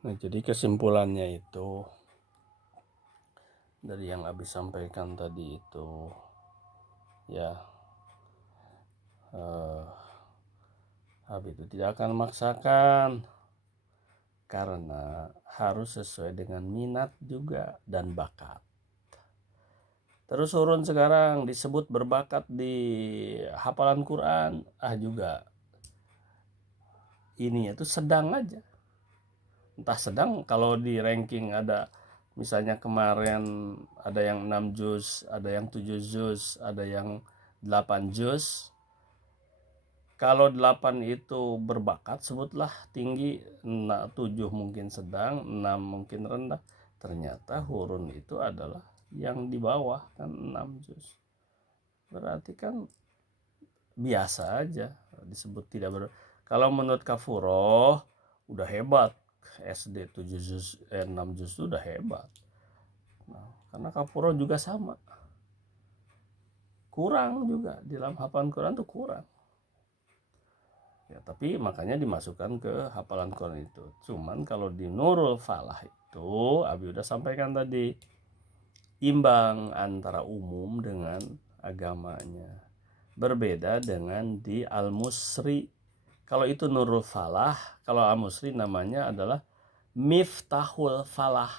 Nah, jadi kesimpulannya itu dari yang Abi sampaikan tadi itu ya, Abi itu tidak akan memaksakan karena harus sesuai dengan minat juga dan bakat. Terus Urun sekarang disebut berbakat di hafalan Quran, juga ini itu sedang aja. Entah sedang, kalau di ranking ada misalnya kemarin ada yang 6 juz, ada yang 7 juz, ada yang 8 juz. Kalau 8 itu berbakat sebutlah tinggi, 7 mungkin sedang, 6 mungkin rendah. Ternyata hurun itu adalah yang di bawah kan 6 juz. Berarti kan biasa aja disebut tidak. Kalau menurut Kafuroh udah hebat, SD 7 juz 6 juz itu udah hebat. Nah, karena Kafuroh juga sama, kurang juga di dalam hafalan Quran tuh kurang ya, tapi makanya dimasukkan ke hafalan Quran itu. Cuman kalau di Nurul Falah itu Abi udah sampaikan tadi, imbang antara umum dengan agamanya. Berbeda dengan di Al-Musri. Kalau itu Nurul Falah, kalau Al-Musri namanya adalah Miftahul Falah.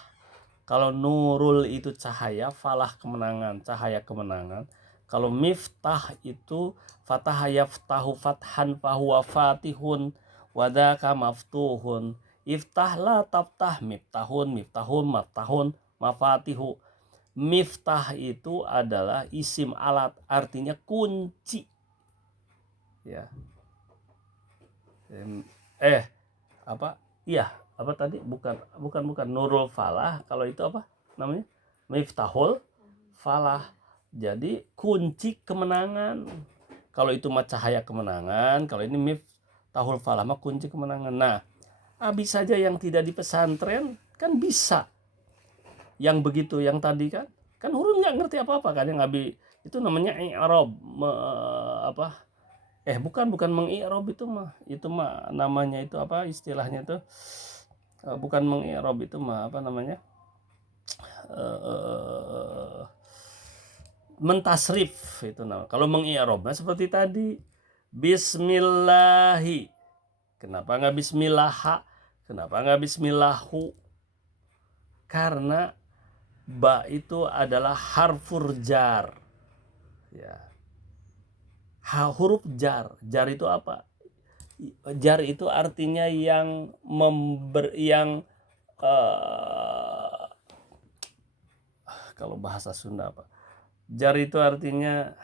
Kalau Nurul itu cahaya, Falah kemenangan, cahaya kemenangan. Kalau Miftah itu Fatah yaftahu fathan fahuwa fatihun wadaka maftuhun. Iftah la taftah miftahun miftahun maftahun mafatihu. Miftah itu adalah isim alat, artinya kunci. Ya. Apa? Iya, apa tadi? Bukan Nurul Falah. Kalau itu apa namanya? Miftahul Falah. Jadi kunci kemenangan. Kalau itu mah cahaya kemenangan, kalau ini Miftahul Falah mah kunci kemenangan. Nah, Abi saja yang tidak di pesantren kan bisa. Yang begitu yang tadi kan huruf nggak ngerti apa-apa kan, yang Abi itu namanya i'rab, apa bukan mengi'rab, itu mah namanya itu apa istilahnya tuh, bukan mengi'rab, itu mah apa namanya, mentasrif itu nama. Kalau mengi'rabnya seperti tadi, bismillahi, kenapa nggak bismillah, kenapa nggak bismillahu? Karena ba itu adalah harfur jar ya, huruf jar. Jar itu apa? Jar itu artinya yang kalau bahasa Sunda apa? Jar itu artinya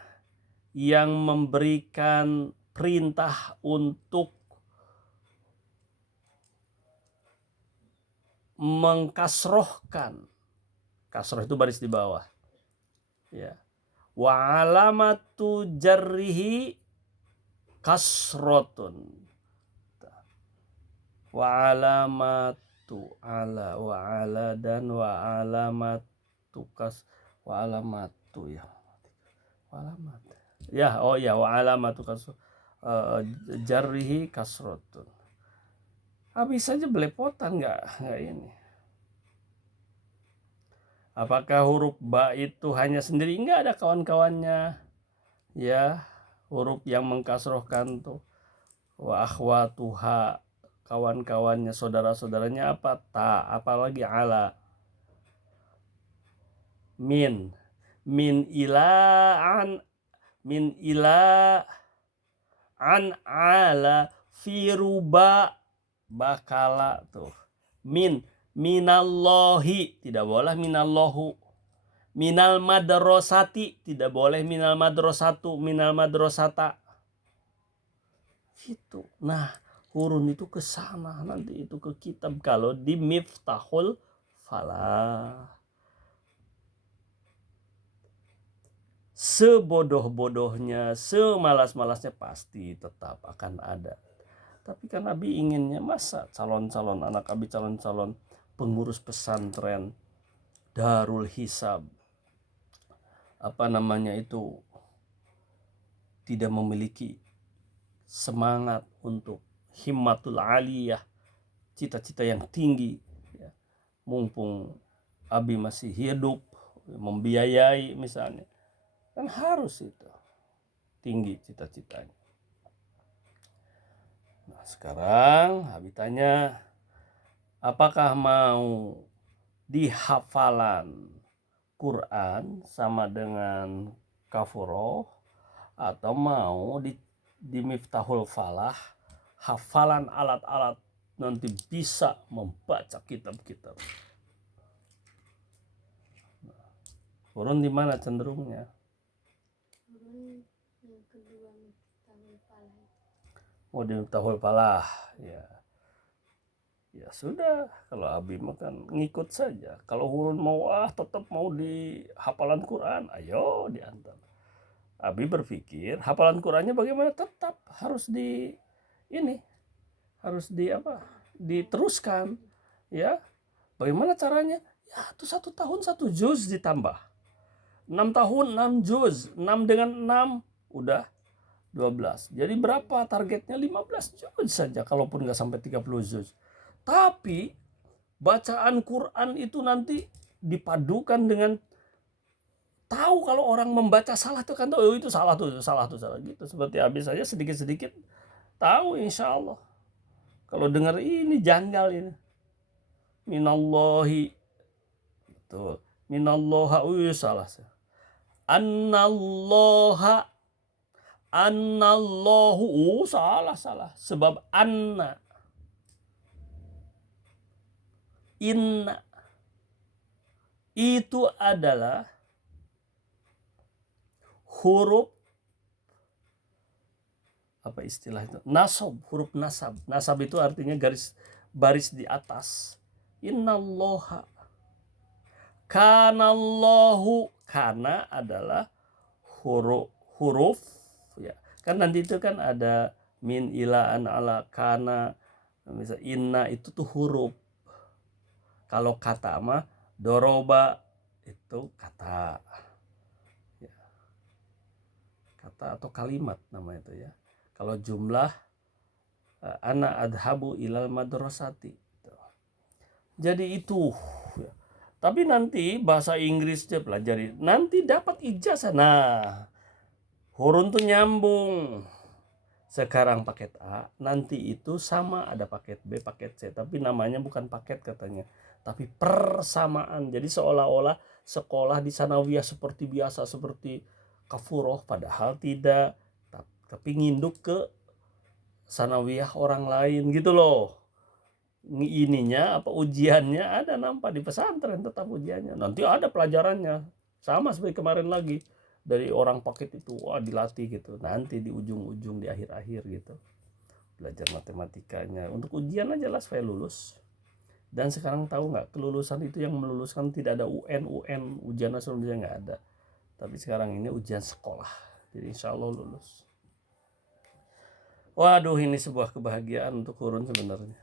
yang memberikan perintah untuk mengkasrohkan. Kasroh itu baris di bawah. Ya. Wa alamatu jarrihi kasrotun. Wa alamatu ala wa ala dan wa alamatu wa alamatu ya. Wa alamat. Ya, oh ya, wa alamatu jarrihi kasrotun. Habis saja belepotan nggak ini. Apakah huruf ba itu hanya sendiri? Enggak, ada kawan-kawannya. Ya, huruf yang mengkasrohkan tuh. Wa akhwatuha, kawan-kawannya, saudara-saudaranya apa? Ta, apalagi ala. Min ila an ala firuba bakala tuh. Minallahi, tidak boleh minallahu. Minal madrasati, tidak boleh minal madrasatu, minal madrasata. Gitu. Nah, hurun itu ke sana, nanti itu ke kitab kalau di Miftahul Falah. Sebodoh-bodohnya, semalas-malasnya pasti tetap akan ada. Tapi kan Abi inginnya, masa calon-calon anak Abi, calon-calon pengurus pesantren Darul Hisab, apa namanya itu, tidak memiliki semangat untuk himmatul aliyah, cita-cita yang tinggi, ya. Mumpung Abi masih hidup, membiayai misalnya, kan harus itu tinggi cita-citanya. Nah sekarang Abi tanya, apakah mau dihafalan Quran sama dengan kafuroh, atau mau di Miftahul Falah hafalan alat-alat nanti bisa membaca kitab-kitab. Turun di mana cenderungnya? Turun yang kedua, Miftahul Falah. Mau di Miftahul Falah, ya. Ya sudah, kalau Abi makan ngikut saja. Kalau Hurun mau tetap mau di hafalan Quran, ayo diantar. Abi berpikir hafalan Qurannya bagaimana, tetap harus harus diteruskan, ya. Bagaimana caranya? Ya itu 1 tahun 1 juz ditambah, 6 tahun 6 juz, 6 dengan 6 udah 12. Jadi berapa targetnya? 15 juz saja, kalaupun nggak sampai 30 juz. Tapi bacaan Quran itu nanti dipadukan dengan tahu kalau orang membaca salah tuh kan, oh itu salah gitu. Seperti habis saja sedikit-sedikit tahu insya Allah. Kalau dengar ini janggal ini. Minallahi. Betul. Minallaha, salah. Annallaha. Annallahu, salah. Sebab anna. Inna. Itu adalah huruf apa istilah itu? Nasab, huruf nasab. Nasab itu artinya baris di atas. Innallaha. Kanallahu, kana adalah huruf ya. Kan nanti itu kan ada min, ila, an, ala, kana. Misal inna itu tuh huruf. Kalau kata mah doroba itu kata. Ya. Kata atau kalimat nama itu ya. Kalau jumlah ana adhabu ilal madrasati. Jadi itu. Ya. Tapi nanti bahasa Inggrisnya pelajari, nanti dapat ijazah. Nah, Hurun tuh nyambung. Sekarang paket A, nanti itu sama ada paket B, paket C, tapi namanya bukan paket katanya, tapi persamaan. Jadi seolah-olah sekolah di sanawiyah seperti biasa, seperti kafuroh, padahal tidak, tapi nginduk ke sanawiyah orang lain gitu loh. Ininya apa, ujiannya ada nampak di pesantren, tetap ujiannya. Nanti ada pelajarannya sama seperti kemarin lagi, dari orang paket itu dilatih gitu. Nanti di ujung-ujung di akhir-akhir gitu belajar matematikanya untuk ujian aja lah supaya lulus. Dan sekarang tahu nggak, kelulusan itu yang meluluskan tidak ada UN ujian nasional nggak ada, tapi sekarang ini ujian sekolah. Jadi insya Allah lulus. Waduh, ini sebuah kebahagiaan untuk Hurun sebenarnya.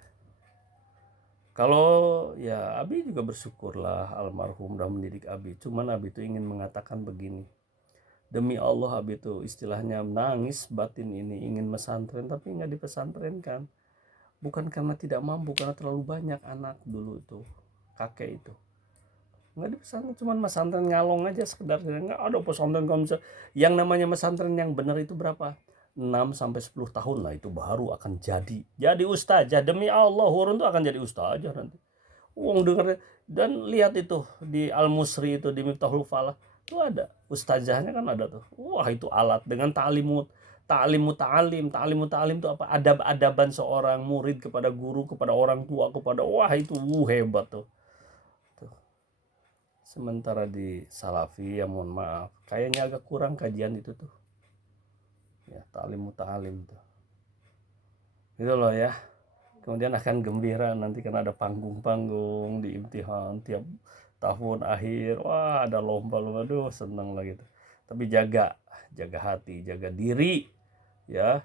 Kalau ya Abi juga bersyukurlah almarhum udah mendidik Abi. Cuman Abi itu ingin mengatakan begini. Demi Allah Abi itu istilahnya nangis batin ini, ingin pesantren tapi nggak dipesantrenkan. Bukan karena tidak mampu, karena terlalu banyak anak dulu itu, kakek itu. Nggak dipesantren, cuman pesantren ngalong aja sekedar. Nggak ada pesantren kalau misalnya, yang namanya pesantren yang benar itu berapa? 6-10 tahun lah itu baru akan jadi ustazah. Demi Allah Hurun tuh akan jadi ustazah nanti. Uang denger, dan lihat itu di Al-Musri itu di Miftahul Falah itu ada ustazahnya kan, ada tuh. Wah itu alat dengan ta'lim itu apa, adab-adaban seorang murid kepada guru, kepada orang tua, kepada, wah itu hebat tuh. Sementara di Salafi ya mohon maaf kayaknya agak kurang kajian itu tuh ya, ta'lim tuh gitu loh ya. Kemudian akan gembira nanti karena ada panggung-panggung di imtihan tiap tahun akhir, wah ada lomba-lomba, aduh seneng lah gitu. Tapi jaga hati, jaga diri ya,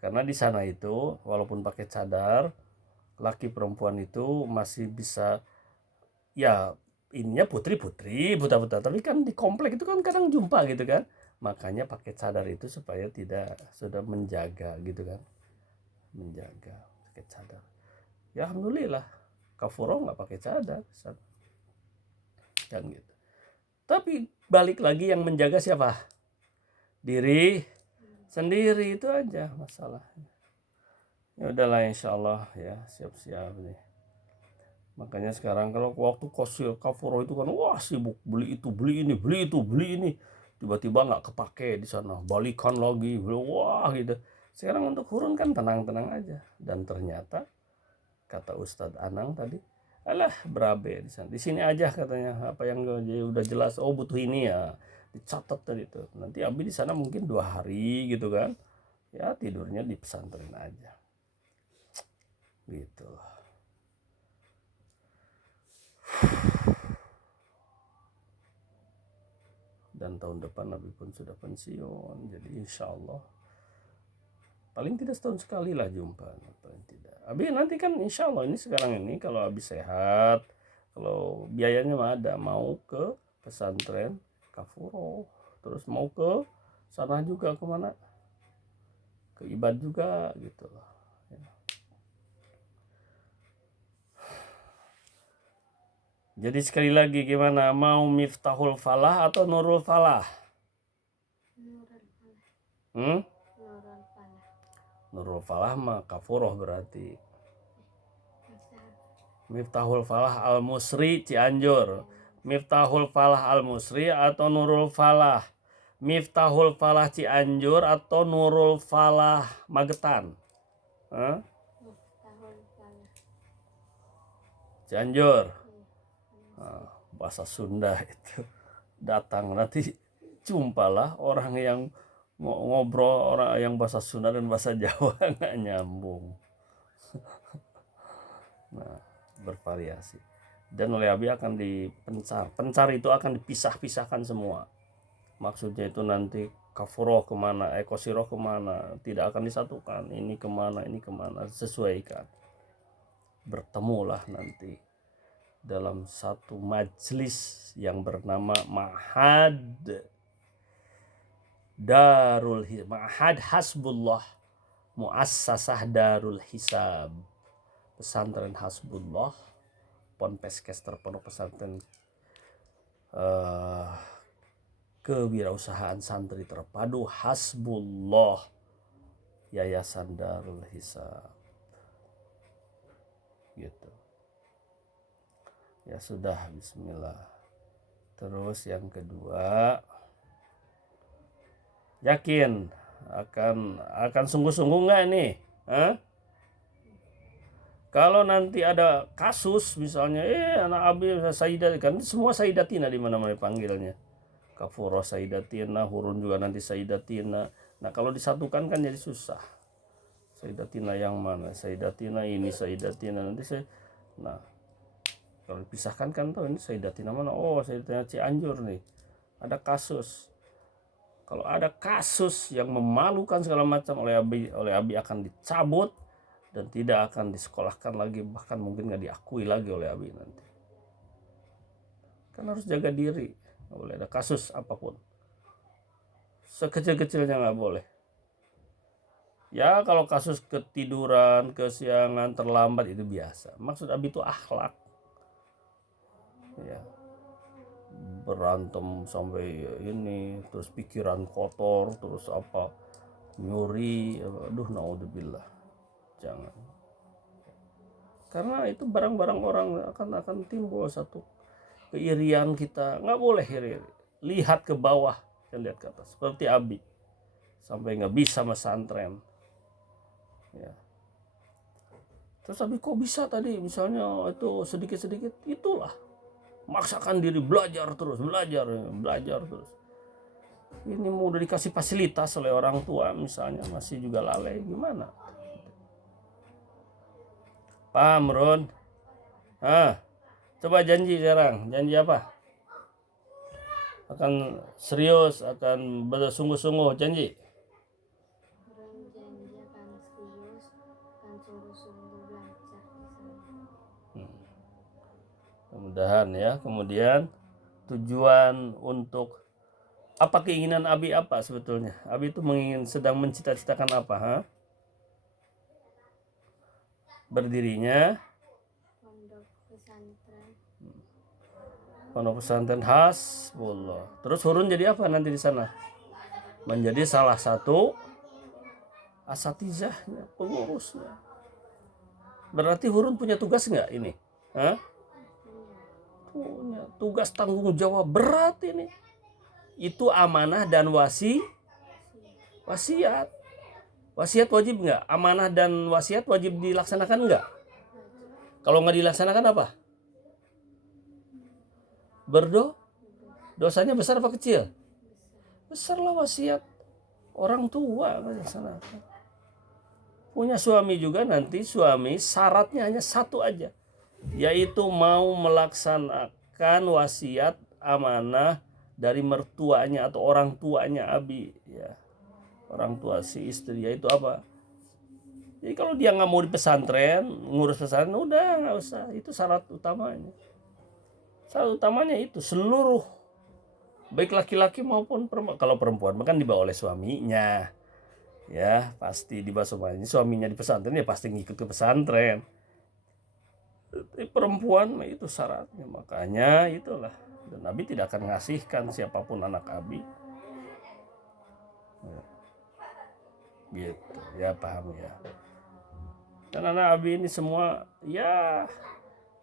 karena di sana itu walaupun pakai cadar, laki perempuan itu masih bisa ya, ininya putri-putri, buta-buta, tapi kan di komplek itu kan kadang jumpa gitu kan. Makanya pakai cadar itu supaya tidak, sudah menjaga gitu kan, menjaga pakai cadar. ya alhamdulillah kafuro nggak pakai cadar kan gitu. Tapi balik lagi yang menjaga siapa? Diri sendiri, itu aja masalahnya. Ya udahlah, insya Allah ya, siap-siap nih. Makanya sekarang kalau waktu kafuro itu kan wah sibuk beli itu beli ini beli itu beli ini, tiba-tiba nggak kepake di sana, balikan lagi, wah gitu. Sekarang untuk hurun kan tenang-tenang aja. Dan ternyata kata Ustadz Anang tadi, alah berabe di sana, di sini aja katanya, apa yang udah jelas, oh butuh ini ya dicatat tadi tuh. Nanti Abi di sana mungkin 2 hari gitu kan, ya tidurnya di pesantren aja gitu. Dan tahun depan Abi pun sudah pensiun, jadi insya Allah paling tidak setahun sekali lah jumpa, paling tidak. Abi nanti kan insya Allah ini sekarang ini kalau Abi sehat, kalau biayanya mah ada, mau ke pesantren kafuro, terus mau ke sana juga, kemana, ke Ibad juga gitu loh. Jadi sekali lagi, gimana, mau Miftahul Falah atau Nurul Falah? Nurul Falah. Hmm? Nurul Falah. Nurul Falah mah kafuroh berarti. Masa Miftahul Falah Al-Musri Cianjur. Miftahul Falah Al-Musri atau Nurul Falah? Miftahul Falah Cianjur atau Nurul Falah Magetan? Hah? Miftahul Falah. Cianjur. Iya. Bahasa Sunda itu. Datang nanti jumpalah orang yang ngobrol, orang yang bahasa Sunda dan bahasa Jawa nggak nyambung. Nah, bervariasi. Dan oleh Abi akan pencar itu akan dipisah-pisahkan semua. Maksudnya itu nanti kafuroh kemana, ekosiroh kemana, tidak akan disatukan. Ini kemana, sesuaikan. Bertemulah nanti dalam satu majelis yang bernama Ma'had Hasbullah, Muassasah Darul Hisab, pesantren Hasbullah, Ponpeskester, pondok pesantren kewirausahaan santri terpadu Hasbullah, Yayasan Darul Hisab gitu. Ya sudah, bismillah. Terus yang kedua, yakin akan sungguh-sungguh nggak nih? Kalau nanti ada kasus misalnya, anak Abi Sayyidat, kan semua Sayyidatina di mana-mana panggilnya. Kafuro Sayyidatina, hurun juga nanti Sayyidatina. Nah kalau disatukan kan jadi susah. Sayyidatina yang mana? Sayyidatina ini, Sayyidatina nanti nah kalau dipisahkan kan tuh ini Sayyidatina mana? Oh Sayyidatina Cianjur nih. Ada kasus. Kalau ada kasus yang memalukan segala macam, oleh Abi akan dicabut dan tidak akan disekolahkan lagi, bahkan mungkin nggak diakui lagi oleh Abi nanti. Kan harus jaga diri, nggak boleh ada kasus apapun, sekecil-kecilnya nggak boleh. Ya kalau kasus ketiduran, kesiangan, terlambat itu biasa. Maksud Abi itu akhlak. Ya, berantem sampai ini, terus pikiran kotor, terus apa, nyuri, aduh naudzubillah, jangan. Karena itu barang-barang orang akan timbul satu keirian kita, nggak boleh iri. Lihat ke bawah dan lihat ke atas, seperti Abi sampai nggak bisa mesantren. Ya. Terus Abi kok bisa tadi misalnya itu sedikit-sedikit, itulah maksakan diri belajar terus. Ini mau udah dikasih fasilitas oleh orang tua misalnya masih juga lalai, gimana? Paham Ron? Coba janji sekarang, janji apa? Akan serius, akan bersungguh-sungguh, janji. Orang janji akan serius, akan sungguh-sungguh belajar di sana. Mudah-mudahan ya. Kemudian tujuan untuk apa, keinginan Abi apa sebetulnya? Abi itu sedang mencita-citakan apa? Berdirinya pondok pesantren Pondok Pesantren Hasbullah. Terus Hurun jadi apa nanti di sana? Menjadi salah satu asatizahnya, pengurusnya. Berarti Hurun punya tugas nggak ini? Hah? Punya tugas tanggung jawab berat ini. Itu amanah dan wasiat. Wasiat wajib nggak? Amanah dan wasiat wajib dilaksanakan nggak? Kalau nggak dilaksanakan apa? Dosanya besar apa kecil? Besar lah wasiat orang tua nggak dilaksanakan. Punya suami juga nanti suami syaratnya hanya satu aja, yaitu mau melaksanakan wasiat amanah dari mertuanya atau orang tuanya Abi, ya, orang tua si istri, yaitu apa? Jadi kalau dia nggak mau di pesantren, ngurus pesantren, udah nggak usah. Itu syarat utamanya. Syarat utamanya itu seluruh, baik laki-laki maupun perempuan. Kalau perempuan kan dibawa oleh suaminya, ya pasti dibawa suaminya. Suaminya di pesantren ya pasti ngikut ke pesantren. Perempuan itu syaratnya, makanya itulah. Dan Nabi tidak akan ngasihkan siapapun anak Abi. Gitu, ya paham ya. Dan anak Abi ini semua ya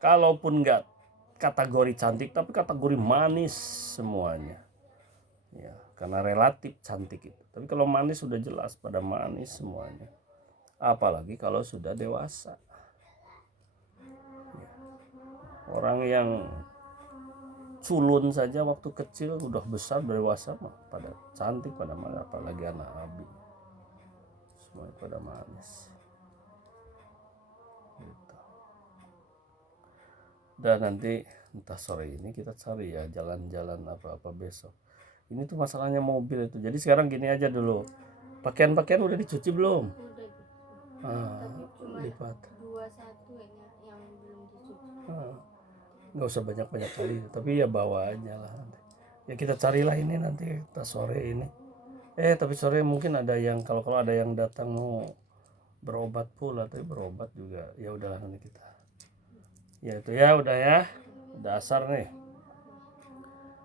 kalaupun nggak kategori cantik tapi kategori manis semuanya. Ya, karena relatif cantik itu. Tapi kalau manis sudah jelas pada manis semuanya. Apalagi kalau sudah dewasa. Ya. Orang yang culun saja waktu kecil udah besar dewasa pada cantik pada manis, apalagi anak Abi. Semuanya pada manis. Gitu. Dan nanti entah sore ini kita cari ya jalan-jalan apa-apa besok. Ini tuh masalahnya mobil itu. Jadi sekarang gini aja dulu. Pakaian-pakaian udah dicuci belum? udah Ah, tapi cuma lipat. 21 yang belum dicuci. Nggak usah banyak-banyak kali. Tapi ya bawa aja lah. Ya kita carilah ini nanti kita sore ini. Tapi sore mungkin ada yang kalau ada yang datang mau berobat pula, tapi berobat juga ya udahlah nanti kita. Ya itu ya udah ya. Udah asar nih.